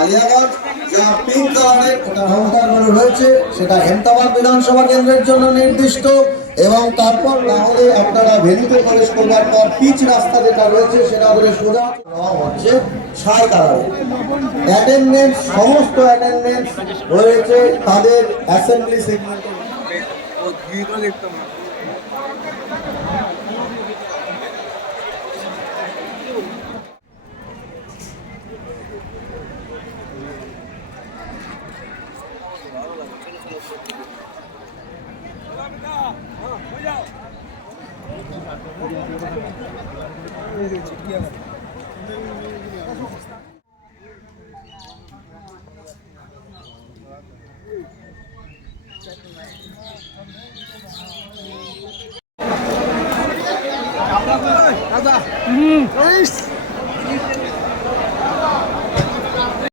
কালিয়াগঞ্জ যা পিঙ্ক কালারের ওটা রংকার রয়েছে, সেটা হেমতাবাদ বিধানসভা কেন্দ্রের জন্য নির্দিষ্ট। এবং তারপর তাহলে আপনারা ভেন্যুতে প্রবেশ করবার পর পিচ রাস্তা যেটা রয়েছে সেটা ধরে সোজা রং হচ্ছে ছাই কালারের। অ্যাটেন্ডেন্স, সমস্ত অ্যাটেন্ডেন্স রয়েছে তাদের অ্যাসেম্বলি সেগমেন্টের। Ada.